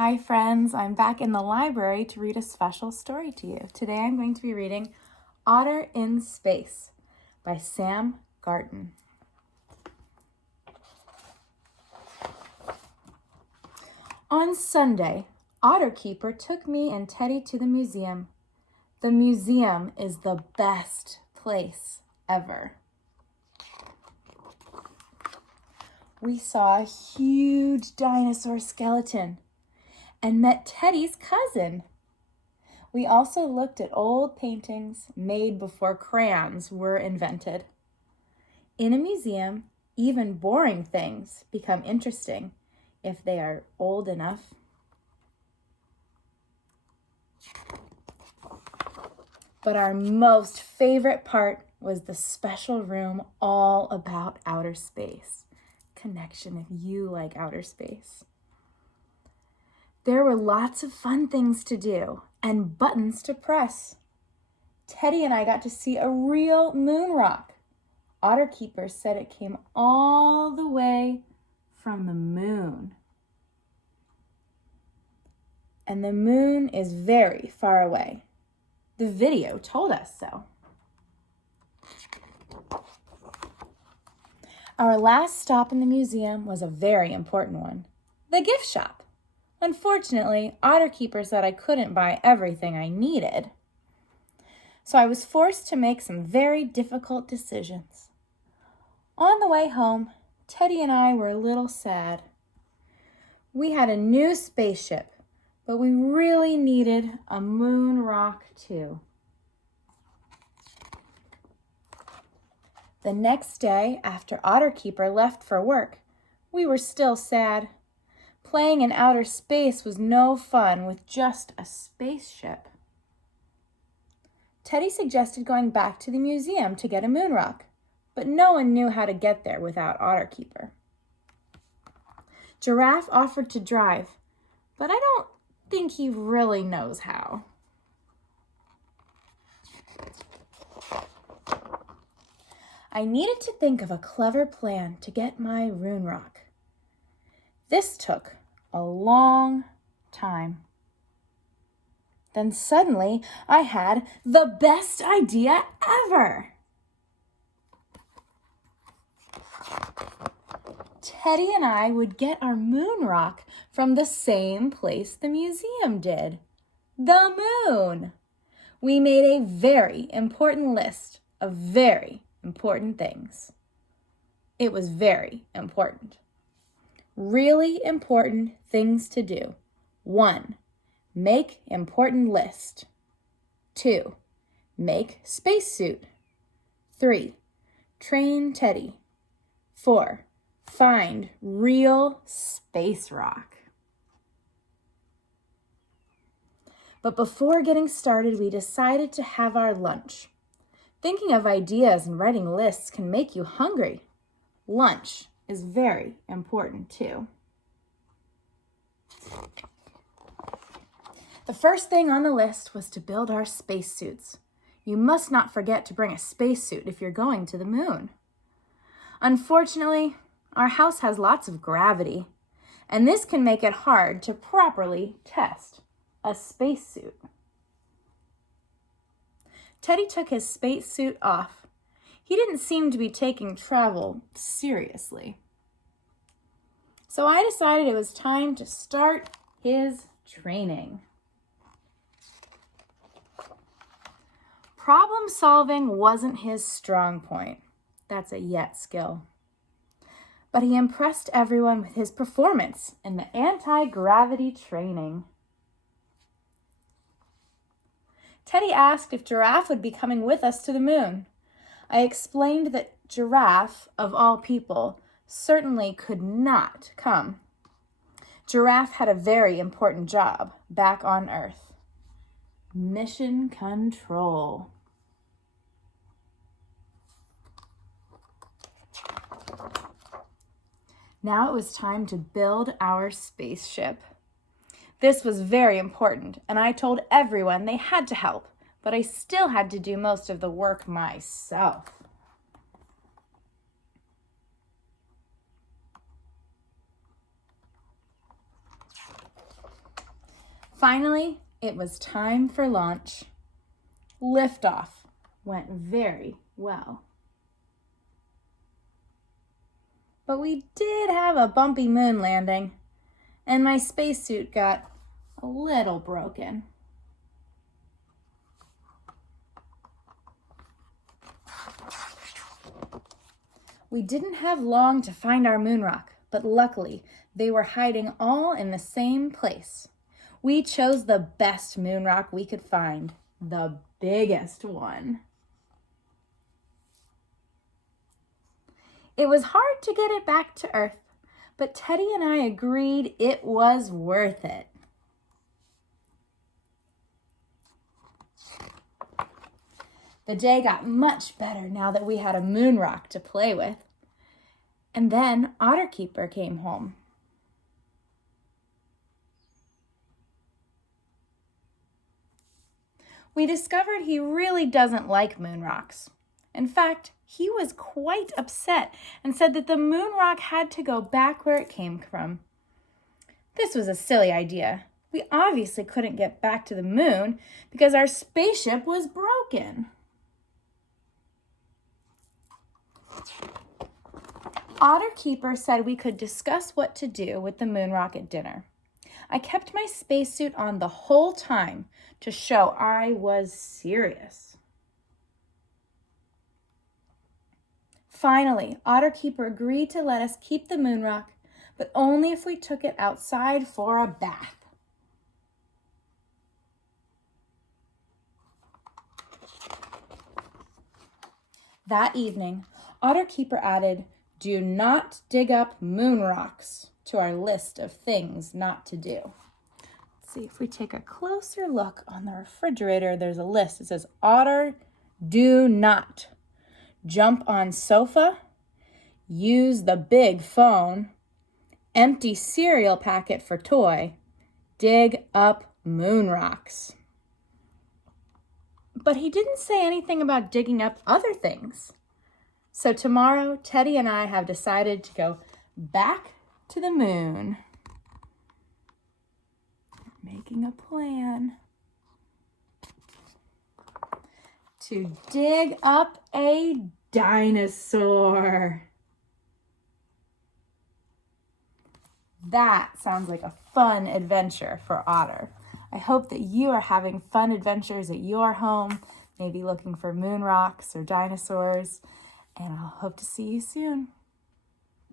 Hi friends, I'm back in the library to read a special story to you. Today I'm going to be reading Otter in Space by Sam Garton. On Sunday, Otter Keeper took me and Teddy to the museum. The museum is the best place ever. We saw a huge dinosaur skeleton and met Teddy's cousin. We also looked at old paintings made before crayons were invented. In a museum, even boring things become interesting if they are old enough. But our most favorite part was the special room all about outer space. Connection if you like outer space. There were lots of fun things to do and buttons to press. Teddy and I got to see a real moon rock. Otter Keeper said it came all the way from the moon. And the moon is very far away. The video told us so. Our last stop in the museum was a very important one, the gift shop. Unfortunately, Otter Keeper said I couldn't buy everything I needed. So I was forced to make some very difficult decisions. On the way home, Teddy and I were a little sad. We had a new spaceship, but we really needed a moon rock too. The next day, after Otter Keeper left for work, we were still sad. Playing in outer space was no fun with just a spaceship. Teddy suggested going back to the museum to get a moon rock, but no one knew how to get there without Otter Keeper. Giraffe offered to drive, but I don't think he really knows how. I needed to think of a clever plan to get my moon rock. This took a long time. Then suddenly I had the best idea ever. Teddy and I would get our moon rock from the same place the museum did, the moon. We made a very important list of very important things. It was very important. Really important things to do. 1. Make important list. 2. Make spacesuit. 3. Train Teddy. 4. Find real space rock. But before getting started, we decided to have our lunch. Thinking of ideas and writing lists can make you hungry. Lunch is very important too. The first thing on the list was to build our spacesuits. You must not forget to bring a spacesuit if you're going to the moon. Unfortunately, our house has lots of gravity, and this can make it hard to properly test a spacesuit. Teddy took his spacesuit off. He didn't seem to be taking travel seriously. So I decided it was time to start his training. Problem solving wasn't his strong point. That's a yet skill. But he impressed everyone with his performance in the anti-gravity training. Teddy asked if Giraffe would be coming with us to the moon. I explained that Giraffe, of all people, certainly could not come. Giraffe had a very important job back on Earth. Mission control. Now it was time to build our spaceship. This was very important, and I told everyone they had to help, but I still had to do most of the work myself. Finally, it was time for launch. Liftoff went very well. But we did have a bumpy moon landing, and my spacesuit got a little broken. We didn't have long to find our moon rock, but luckily they were hiding all in the same place. We chose the best moon rock we could find, the biggest one. It was hard to get it back to Earth, but Teddy and I agreed it was worth it. The day got much better now that we had a moon rock to play with. And then Otter Keeper came home. We discovered he really doesn't like moon rocks. In fact, he was quite upset and said that the moon rock had to go back where it came from. This was a silly idea. We obviously couldn't get back to the moon because our spaceship was broken. Otter Keeper said we could discuss what to do with the moon rock at dinner. I kept my spacesuit on the whole time to show I was serious. Finally, Otter Keeper agreed to let us keep the moon rock, but only if we took it outside for a bath. That evening, Otter Keeper added, "Do not dig up moon rocks," to our list of things not to do. Let's see, if we take a closer look on the refrigerator, there's a list. It says, Otter, do not jump on sofa, use the big phone, empty cereal packet for toy, dig up moon rocks. But he didn't say anything about digging up other things. So tomorrow, Teddy and I have decided to go back to the moon. Making a plan to dig up a dinosaur. That sounds like a fun adventure for Otter. I hope that you are having fun adventures at your home, maybe looking for moon rocks or dinosaurs. And I'll hope to see you soon.